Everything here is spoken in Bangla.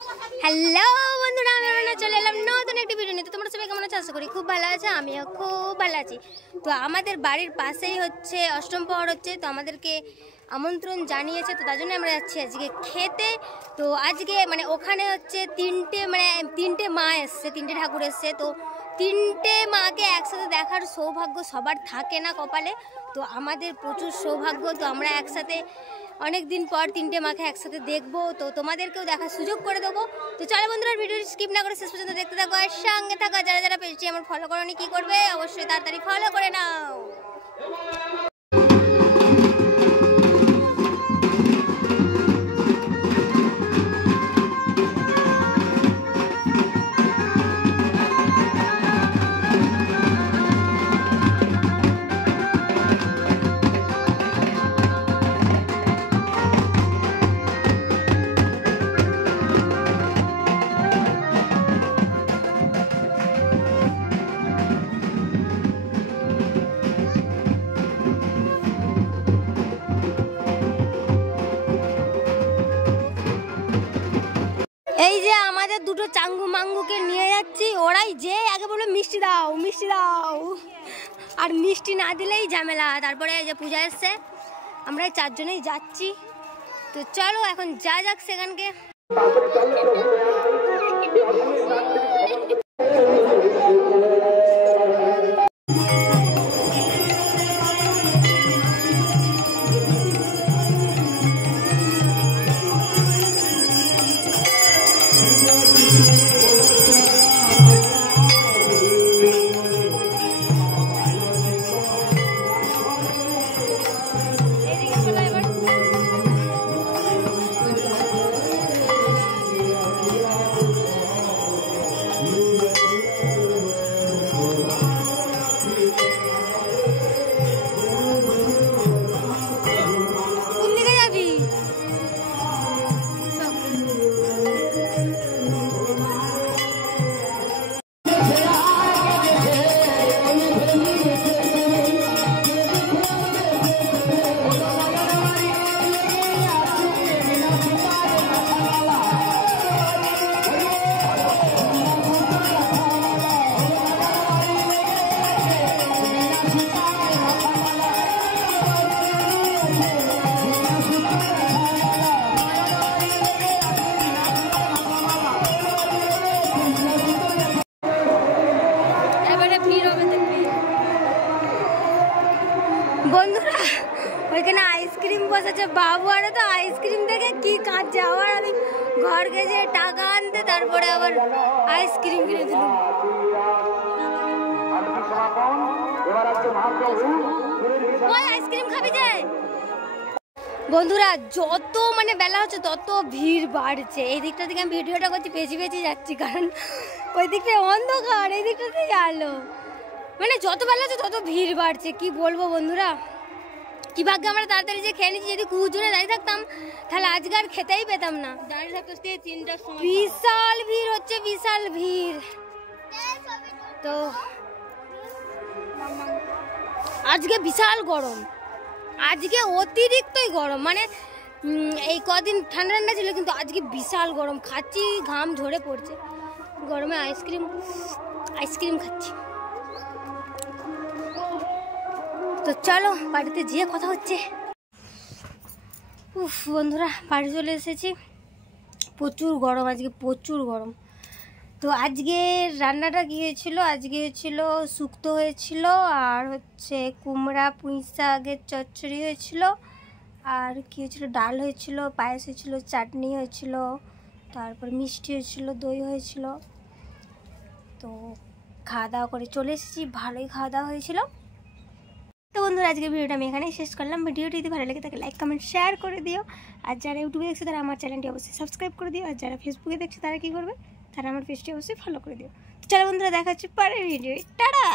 হ্যালো বন্ধুরা, আমি চলে এলাম নতুন একটি ভিডিও নিতে। তোমরা সবাই কেমন আছো? আশা করি খুব ভালো আছো, আমিও খুব ভালো আছি। তো আমাদের বাড়ির পাশেই হচ্ছে অষ্টম প্রহর হচ্ছে, তো আমাদেরকে আমন্ত্রণ জানিয়েছে, তো তার জন্য আমরা যাচ্ছি আজকে খেতে। তো আজকে মানে ওখানে হচ্ছে তিনটে মা এসছে, তিনটে ঠাকুর এসছে। তো তিনটে মাকে একসাথে দেখার সৌভাগ্য সবার থাকে না কপালে, তো আমাদের প্রচুর সৌভাগ্য। তো আমরা একসাথে অনেক দিন পর তিনটে মাকে একসাথে দেখবো, তো তোমাদেরকেও দেখার সুযোগ করে দেবো। তো চলো বন্ধুরা, ভিডিও স্কিপ না করে শেষ পর্যন্ত দেখতে থাকো আর সঙ্গে থাকো। যারা যারা পেজটি আমার ফলো করোনি কি করবে, অবশ্যই তাড়াতাড়ি ফলো করে নাও। এই যে আমাদের দুটো চাঙ্গু মাঙ্গুকে নিয়ে যাচ্ছি, ওরাই যে আগে বললো মিষ্টি দাও মিষ্টি দাও, আর মিষ্টি না দিলেই ঝামেলা। তারপরে যে পূজা এসছে, আমরা চারজনেই যাচ্ছি। তো চলো এখন যা যাক সেখানকে। বন্ধুরা ওইখানে আইসক্রিম বসেছে, বাবু আরে তো আইসক্রিম দেখে কি কাঁদছে। আবার আমি ঘর গেছে টাকা আনতে, তারপরে আবার আইসক্রিম কিনে দিলাম। আইসক্রিম খাবি যে? বন্ধুরা যত মানে বেলা হচ্ছে তত ভিড় বাড়ছে। এই দিকটা থেকে আমি ভিডিওটা করছি, পেঁচি পেঁচি যাচ্ছি, কারণ ওই দিকটায় অন্ধকার, এই দিকটাতে আলো। মানে যত বেলা হচ্ছে তত ভিড় বাড়ছে, কি বলবো বন্ধুরা। কি ভাগ্যে আমরা তাড়াতাড়ি যে খেয়ে নিচ্ছি, যদি কুজনে দাঁড়িয়ে থাকতাম তাহলে আজকে আর খেতেই পেতাম না। দাঁড়িয়ে থাকতো সেই 3টার সময়। বিশাল ভিড় হচ্ছে, বিশাল ভিড়। তো আজকে বিশাল গরম, আজকে অতিরিক্তই গরম। মানে এই কদিন ঠান্ডা ঠান্ডা ছিল, কিন্তু আজকে বিশাল গরম। খাচ্ছি, ঘাম ঝরে পড়ছে গরমে। আইসক্রিম খাচ্ছি। তো চলো বাড়িতে যেয়ে কথা হচ্ছে। উফ বন্ধুরা, বাড়ি চলে এসেছি। প্রচুর গরম, আজকে প্রচুর গরম। তো আজকে রান্নাটা কী হয়েছিল? আজকে হয়েছিল শুক্তো হয়েছিল, আর হচ্ছে কুমড়া পুঁই শাকের চচ্চড়ি হয়েছিল, আর কী হয়েছিল, ডাল হয়েছিল, পায়েস হয়েছিল, চাটনি হয়েছিল, তারপর মিষ্টি হয়েছিল, দই হয়েছিল। তো খাওয়া দাওয়া করে চলে এসেছি, ভালোই খাওয়া দাওয়া হয়েছিল। তো বন্ধুরা আজকে ভিডিওটা আমি এখানেই শেষ করলাম। ভিডিওটি যদি ভালো লাগে তাকে লাইক কমেন্ট শেয়ার করে দিও, আর যারা ইউটিউবে দেখছে তারা আমার চ্যানেলটি অবশ্যই সাবস্ক্রাইব করে দিও, আর যারা ফেসবুকে দেখছে তারা কী করবে, তারা আমার পেজটি অবশ্যই ফলো করে দিও। তো চলো বন্ধুরা, দেখা হচ্ছে পরের ভিডিও। টাটা।